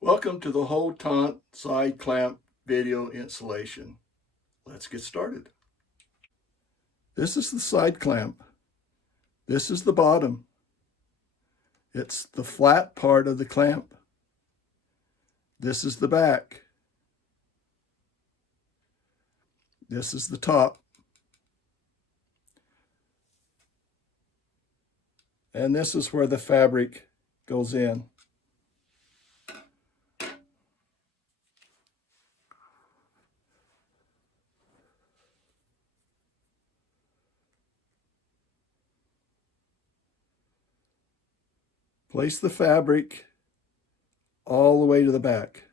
Welcome to the Hold-Taut side clamp video installation. Let's get started. This is the side clamp. This is the bottom. It's the flat part of the clamp. This is the back. This is the top. And this is where the fabric goes in. Place the fabric all the way to the back.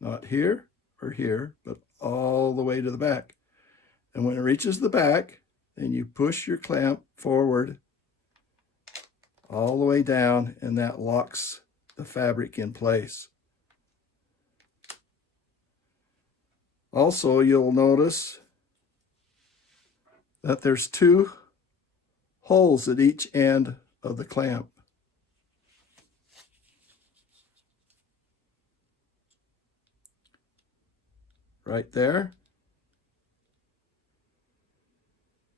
Not here or here, but all the way to the back. And when it reaches the back, then you push your clamp forward all the way down, and that locks the fabric in place. Also, you'll notice that there's two holes at each end of the clamp. Right there,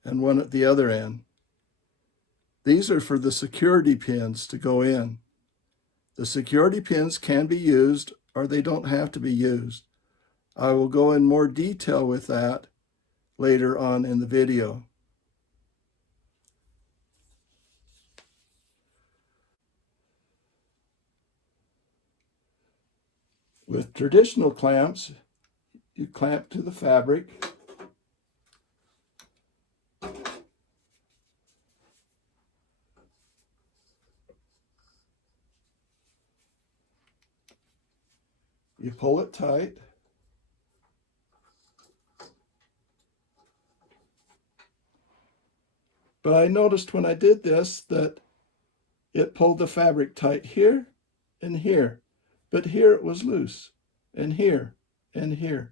and one at the other end. These are for the security pins to go in. The security pins can be used or they don't have to be used. I will go in more detail with that later on in the video. With traditional clamps, you clamp to the fabric. You pull it tight. But I noticed when I did this that it pulled the fabric tight here and here. But here it was loose, and here and here.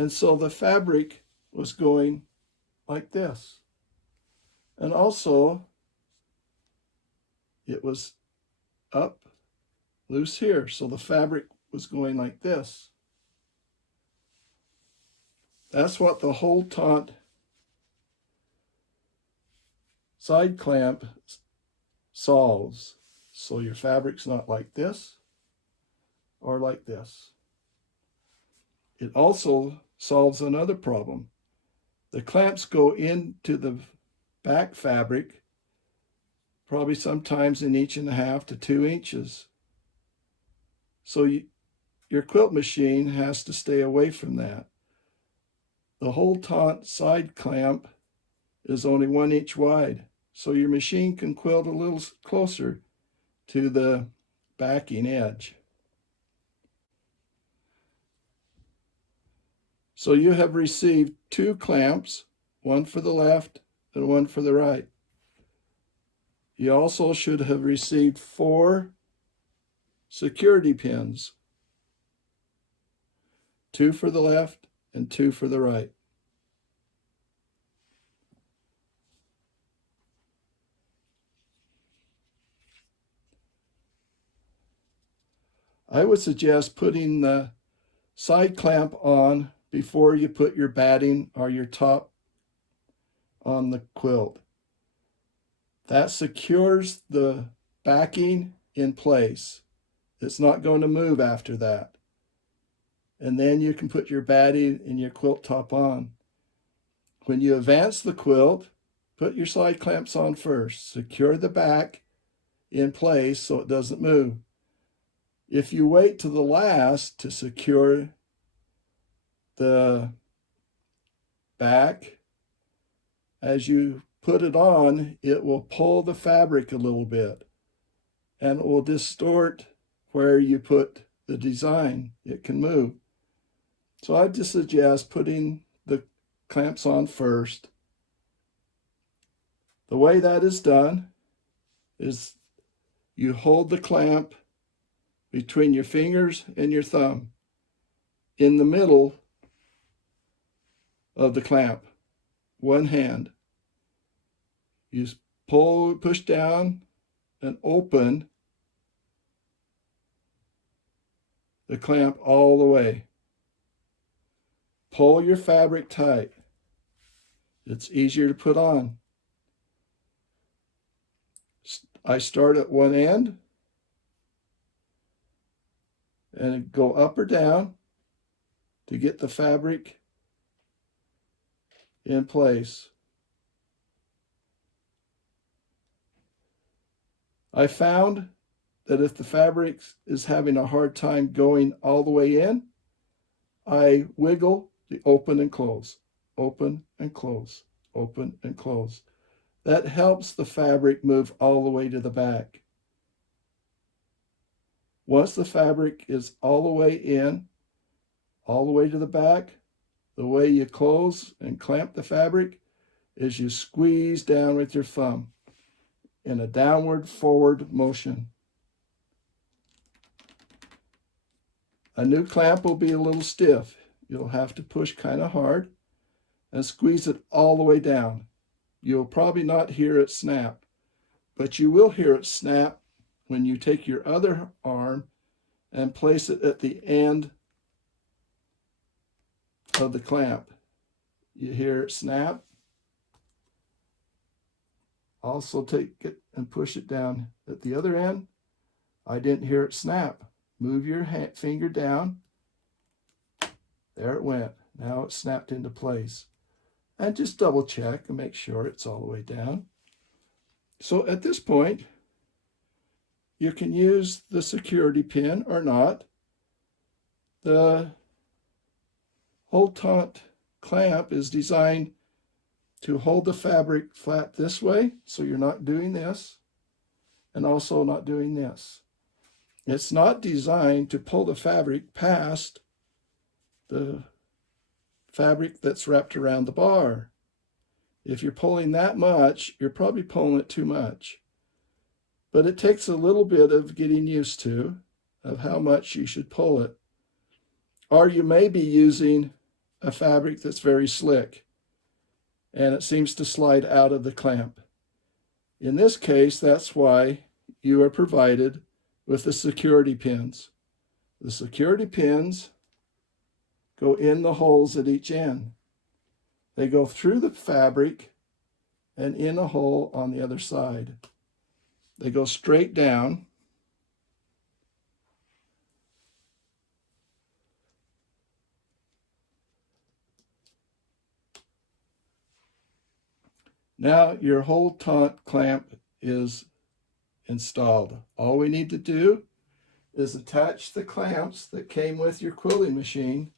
And so the fabric was going like this. And also, it was up, loose here. So the fabric was going like this. That's what the Hold-Taut side clamp solves. So your fabric's not like this or like this. It also solves another problem. The clamps go into the back fabric probably sometimes 1.5 to 2 inches. So your quilt machine has to stay away from that. The Hold-Taut side clamp is only 1 inch wide, so your machine can quilt a little closer to the backing edge. So you have received 2 clamps, one for the left and one for the right. You also should have received 4 security pins, 2 for the left and 2 for the right. I would suggest putting the side clamp on before you put your batting or your top on the quilt. That secures the backing in place. It's not going to move after that. And then you can put your batting and your quilt top on. When you advance the quilt, put your side clamps on first. Secure the back in place so it doesn't move. If you wait to the last to secure the back, as you put it on, it will pull the fabric a little bit and it will distort where you put the design. It can move. So I just suggest putting the clamps on first. The way that is done is you hold the clamp between your fingers and your thumb in the middle of the clamp, one hand. You push down and open the clamp all the way. Pull your fabric tight. It's easier to put on. I start at one end and go up or down to get the fabric in place. I found that if the fabric is having a hard time going all the way in, I wiggle the open and close, open and close, open and close. That helps the fabric move all the way to the back. Once the fabric is all the way in, all the way to the back, the way you close and clamp the fabric is you squeeze down with your thumb in a downward forward motion. A new clamp will be a little stiff. You'll have to push kind of hard and squeeze it all the way down. You'll probably not hear it snap, but you will hear it snap when you take your other arm and place it at the end of the clamp. You hear it snap. Also take it and push it down at the other end. I didn't hear it snap. Move your finger down. There it went. Now it's snapped into place. And just double check and make sure it's all the way down. So at this point, you can use the security pin or not. The Hold-Taut clamp is designed to hold the fabric flat this way, so you're not doing this, and also not doing this. It's not designed to pull the fabric past the fabric that's wrapped around the bar. If you're pulling that much, you're probably pulling it too much. But it takes a little bit of getting used to of how much you should pull it. Or you may be using a fabric that's very slick and it seems to slide out of the clamp. In this case, that's why you are provided with the security pins. The security pins go in the holes at each end. They go through the fabric and in a hole on the other side. They go straight down. Now your Hold-Taut clamp is installed. All we need to do is attach the clamps that came with your quilting machine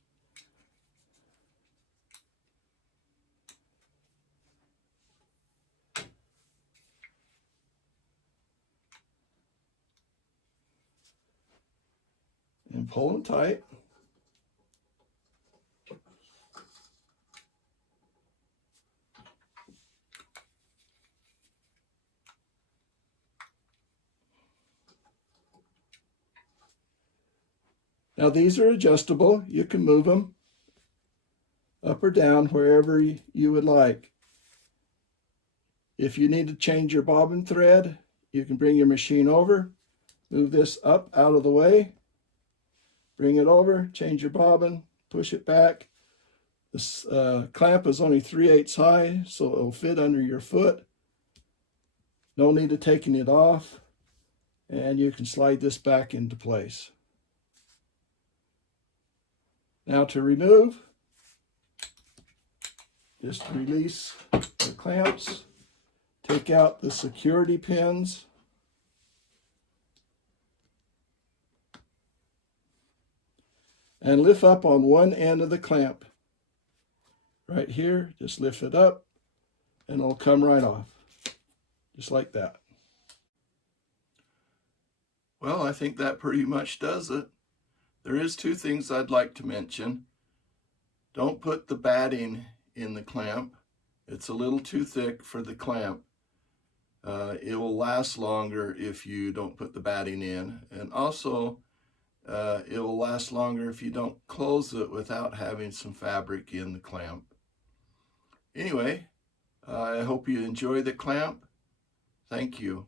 and pull them tight. Now these are adjustable. You can move them up or down wherever you would like. If you need to change your bobbin thread, you can bring your machine over, move this up out of the way, bring it over, change your bobbin, push it back. This clamp is only 3/8 high, so it'll fit under your foot. No need of taking it off, and you can slide this back into place. Now to remove, just release the clamps, take out the security pins, and lift up on one end of the clamp. Right here, just lift it up and it'll come right off, just like that. Well, I think that pretty much does it. There is two things I'd like to mention. Don't put the batting in the clamp. It's a little too thick for the clamp. It will last longer if you don't put the batting in. And also, it will last longer if you don't close it without having some fabric in the clamp. Anyway, I hope you enjoy the clamp. Thank you.